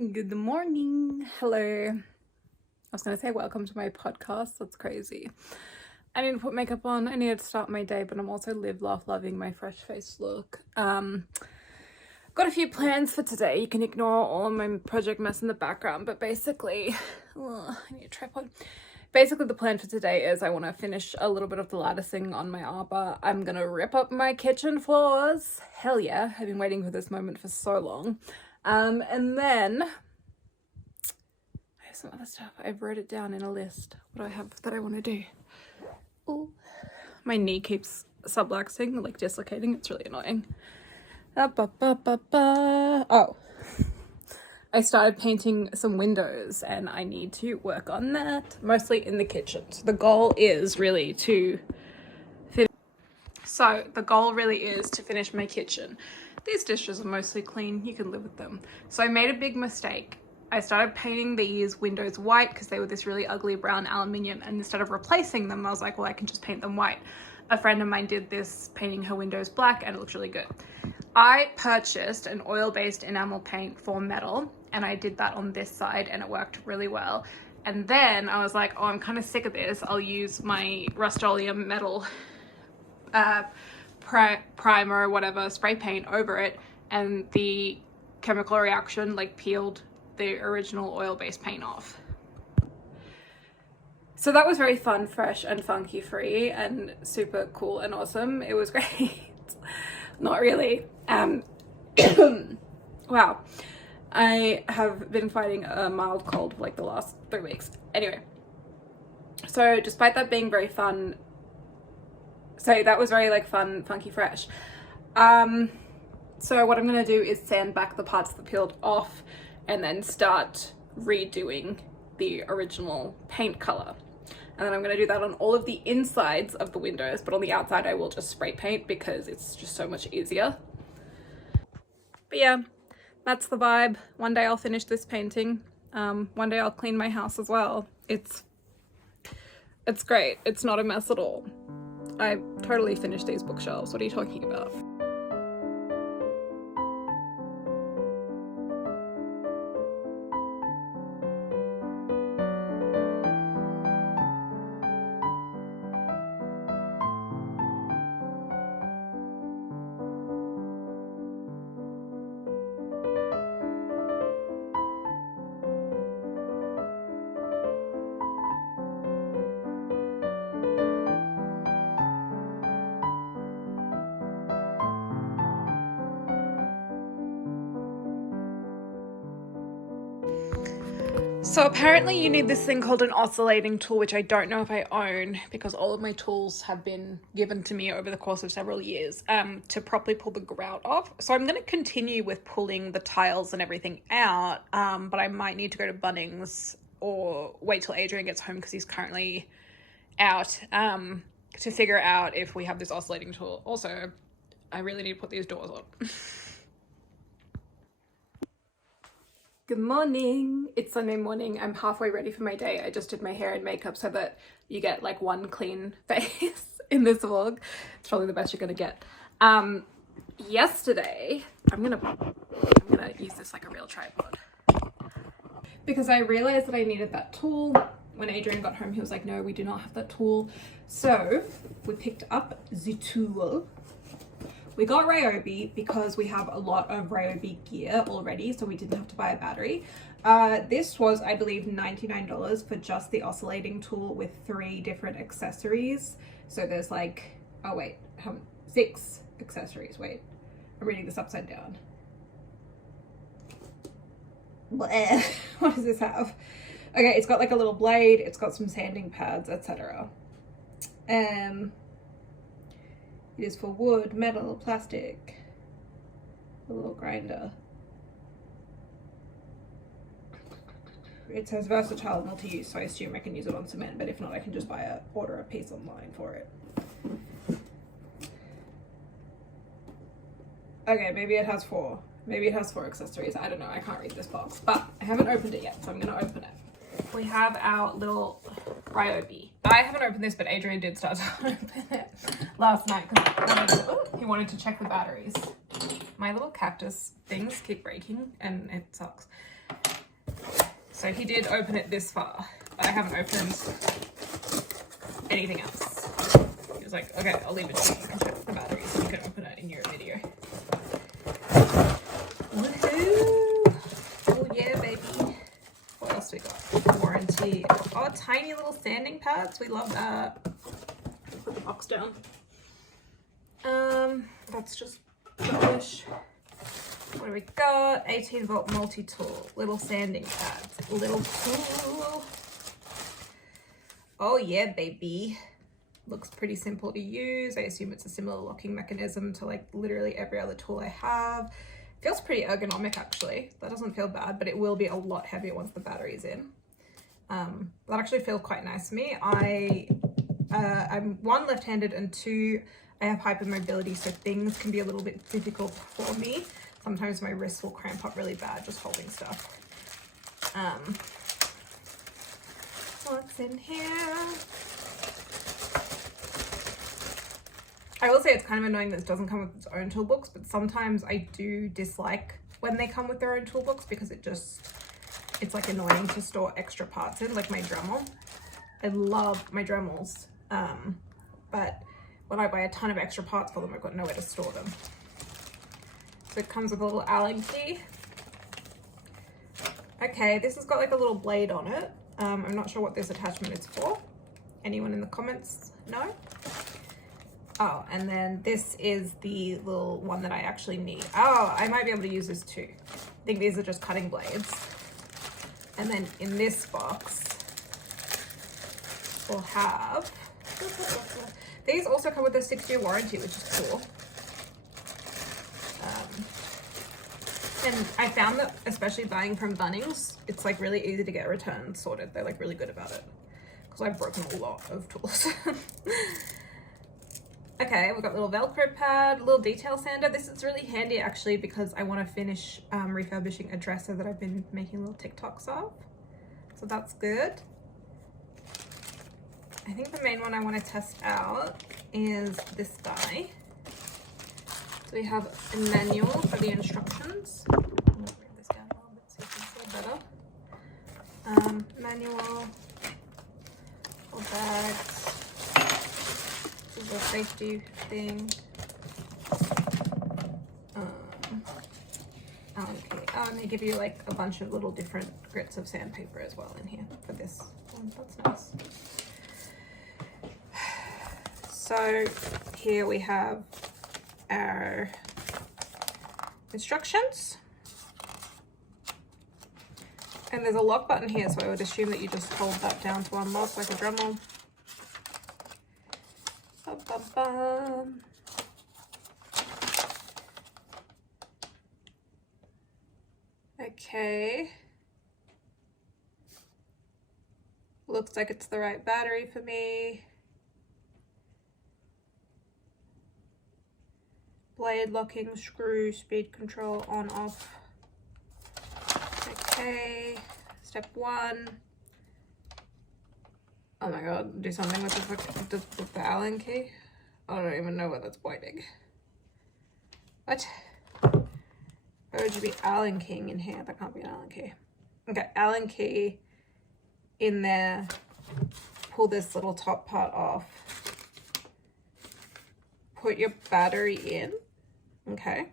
Good morning. Hello. I was going to say welcome to my podcast. That's crazy. I need to put makeup on. I need to start my day, but I'm also live, laugh, loving my fresh face look. Got a few plans for today. You can ignore all of my project mess in the background, but basically, I need a tripod. Basically, the plan for today is I want to finish a little bit of the latticing on my arbor. I'm going to rip up my kitchen floors. Hell yeah. I've been waiting for this moment for so long. And then I have some other stuff. I wrote it down in a list. What do I have that I want to do? Oh, my knee keeps subluxing, like dislocating. It's really annoying. Oh, I started painting some windows and I need to work on that, mostly in the kitchen. So the goal is really to finish my kitchen. These dishes are mostly clean, you can live with them. So I made a big mistake. I started painting these windows white because they were this really ugly brown aluminium, and instead of replacing them, I was like, well, I can just paint them white. A friend of mine did this, painting her windows black, and it looks really good. I purchased an oil-based enamel paint for metal, and I did that on this side, and it worked really well. And then I was like, oh, I'm kind of sick of this. I'll use my Rust-Oleum metal primer or whatever, spray paint over it, and the chemical reaction like peeled the original oil-based paint off. So that was very fun, fresh and funky free and super cool and awesome. It was great. Not really. Wow. I have been fighting a mild cold for like the last 3 weeks. Anyway, so despite that being very fun, so that was very like fun, funky, fresh. So what I'm gonna do is sand back the parts that peeled off and then start redoing the original paint color. And then I'm gonna do that on all of the insides of the windows, but on the outside I will just spray paint because it's just so much easier. But yeah, that's the vibe. One day I'll finish this painting. One day I'll clean my house as well. It's great. It's not a mess at all. I totally finished these bookshelves. What are you talking about? So apparently you need this thing called an oscillating tool, which I don't know if I own because all of my tools have been given to me over the course of several years, to properly pull the grout off. So I'm going to continue with pulling the tiles and everything out, but I might need to go to Bunnings or wait till Adrian gets home because he's currently out, to figure out if we have this oscillating tool. Also, I really need to put these doors on. Good morning. It's Sunday morning. I'm halfway ready for my day. I just did my hair and makeup so that you get like one clean face in this vlog. It's probably the best you're gonna get. Yesterday, I'm gonna use this like a real tripod because I realized that I needed that tool. When Adrian got home, he was like, no, we do not have that tool. So we picked up the tool. We got Ryobi because we have a lot of Ryobi gear already, so we didn't have to buy a battery. This was, I believe, $99 for just the oscillating tool with 3 different accessories. So there's like, oh wait, 6 accessories. Wait, I'm reading this upside down. What does this have? Okay, it's got like a little blade, it's got some sanding pads, etc. It is for wood, metal, plastic, a little grinder. It says versatile, multi-use, so I assume I can use it on cement, but if not, I can just order a piece online for it. Okay, maybe it has 4. Maybe it has 4 accessories. I don't know, I can't read this box, but I haven't opened it yet, so I'm gonna open it. We have our little Ryobi. I haven't opened this, but Adrian did start to open it last night because he wanted to check the batteries. My little cactus things keep breaking and it sucks. So he did open it this far, but I haven't opened anything else. He was like, okay, I'll leave it to you. You can check the batteries and you can open it in your video. Woohoo! Oh yeah, baby. What else we got? Warranty. Oh, tiny little sanding pads. We love that. Put the box down. That's just rubbish. What do we got? 18-volt multi-tool. Little sanding pads. Little tool. Oh yeah, baby. Looks pretty simple to use. I assume it's a similar locking mechanism to like literally every other tool I have. Feels pretty ergonomic actually. That doesn't feel bad, but it will be a lot heavier once the battery's in. That actually feels quite nice for me. I'm one, left-handed, and two, I have hypermobility, so things can be a little bit difficult for me. Sometimes my wrists will cramp up really bad just holding stuff. What's in here? I will say it's kind of annoying that this doesn't come with its own toolbox, but sometimes I do dislike when they come with their own toolbox because it's like annoying to store extra parts in, like my Dremel. I love my Dremels, but when I buy a ton of extra parts for them, I've got nowhere to store them. So it comes with a little Allen key. Okay, this has got like a little blade on it. I'm not sure what this attachment is for. Anyone in the comments know? Oh, and then this is the little one that I actually need. Oh, I might be able to use this too. I think these are just cutting blades. And then in this box, we'll have, these also come with a 6-year warranty, which is cool. And I found that, especially buying from Bunnings, it's like really easy to get returns sorted. They're like really good about it because I've broken a lot of tools. Okay, we've got a little Velcro pad, a little detail sander. This is really handy actually because I want to finish refurbishing a dresser that I've been making little TikToks of. So that's good. I think the main one I want to test out is this guy. So we have a manual for the instructions. I'm going to bring this down a little bit so you can see better. Manual for bags. This is a safety thing. Okay. Oh, and they give you like a bunch of little different grits of sandpaper as well in here for this. That's nice. So here we have our instructions. And there's a lock button here, so I would assume that you just hold that down to unlock like a Dremel. Ba-ba-bum. Okay. Looks like it's the right battery for me. Blade locking, screw, speed control, on, off. Okay, step 1. Oh my god, do something with with the Allen key. I don't even know what that's pointing. What? Why would you be Allen keying in here? That can't be an Allen key. Okay, Allen key in there. Pull this little top part off. Put your battery in. Okay.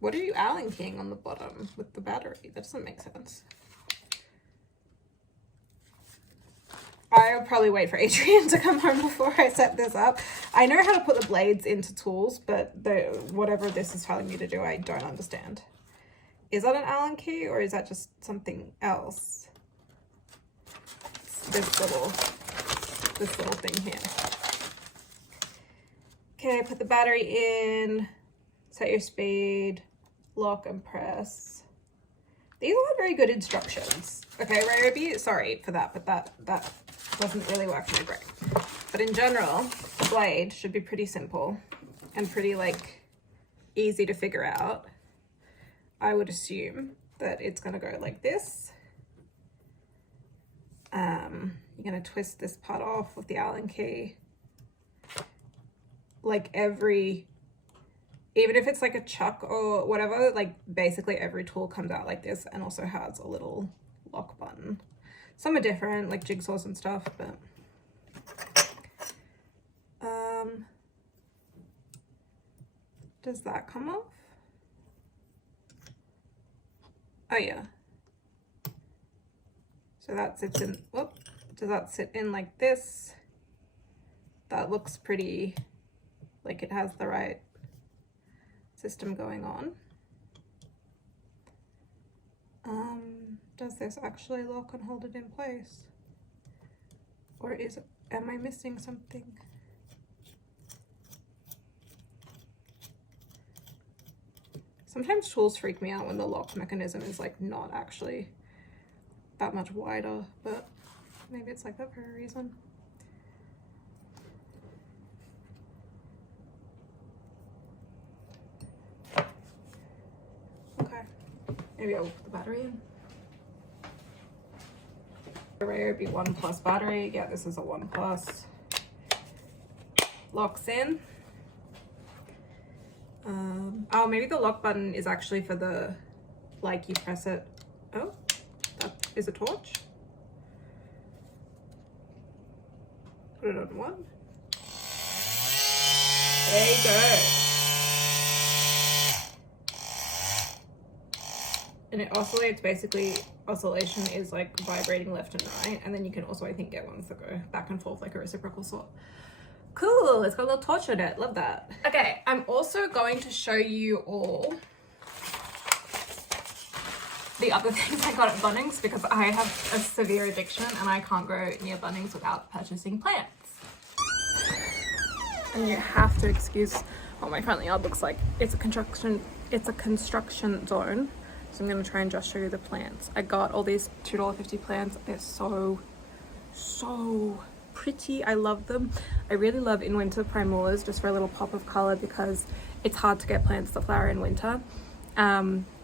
What are you Allen keying on the bottom with the battery? That doesn't make sense. I'll probably wait for Adrian to come home before I set this up. I know how to put the blades into tools, but whatever this is telling me to do, I don't understand. Is that an Allen key or is that just something else? This little thing here. Okay, put the battery in, set your speed, lock and press. These aren't very good instructions. Okay, Ryobi, sorry for that, but that doesn't really work very great. But in general, the blade should be pretty simple and pretty like easy to figure out. I would assume that it's gonna go like this. You're gonna twist this part off with the Allen key. Like every even if it's like a chuck or whatever, like basically every tool comes out like this and also has a little lock button. Some are different, like jigsaws and stuff, but does that come off? Oh yeah. So that sits in, whoop, does that sit in like this? That looks pretty, like it has the right system going on. Does this actually lock and hold it in place? Or am I missing something? Sometimes tools freak me out when the lock mechanism is like not actually that much wider, but maybe it's like that for a reason. Okay, maybe I'll put the battery in. The array would be 1+ battery. Yeah, this is a 1+. Locks in. Oh, maybe the lock button is actually for the, like you press it. Oh, that is a torch. Put it on 1. There you go. And it oscillates, basically oscillation is like vibrating left and right, and then you can also, I think, get ones that go back and forth like a reciprocal sort. Cool, it's got a little torch on it, love that. Okay, I'm also going to show you all the other things I got at Bunnings because I have a severe addiction and I can't go near Bunnings without purchasing plants. And you have to excuse what my front yard looks like. It's a construction zone. So I'm gonna try and just show you the plants. I got all these $2.50 plants. They're so pretty. I love them. I really love in winter primulas just for a little pop of color because it's hard to get plants that flower in winter.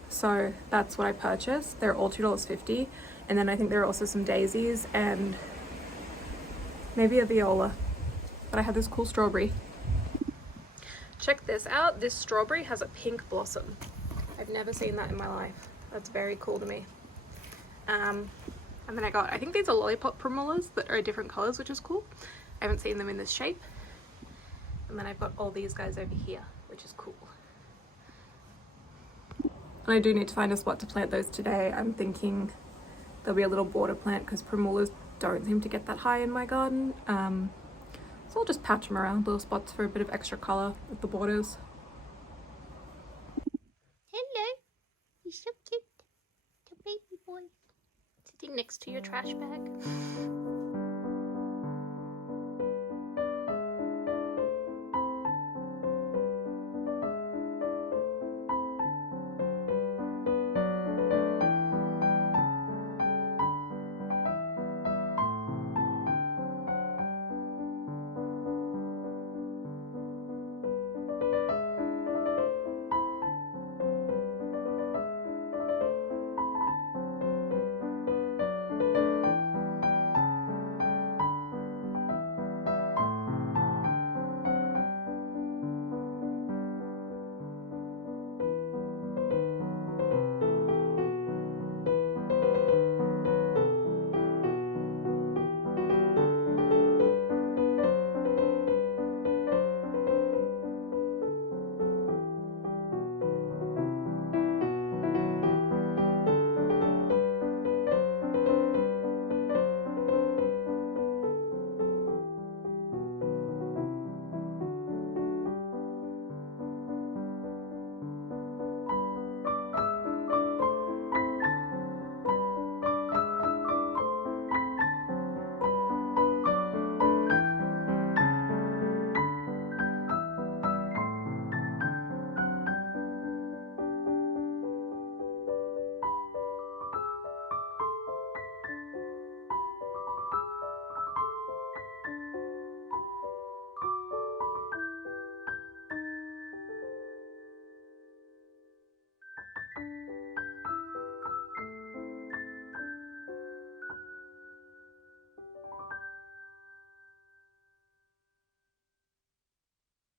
So that's what I purchased. They're all $2.50. And then I think there are also some daisies and maybe a viola. But I have this cool strawberry. Check this out. This strawberry has a pink blossom. I've never seen that in my life. That's very cool to me. And then I think these are lollipop primulas that are different colors, which is cool. I haven't seen them in this shape. And then I've got all these guys over here, which is cool. And I do need to find a spot to plant those today. I'm thinking there'll be a little border plant because primulas don't seem to get that high in my garden. So I'll just patch them around, little spots for a bit of extra color with the borders. Hello, you're so cute. The baby boy. Sitting next to your trash bag.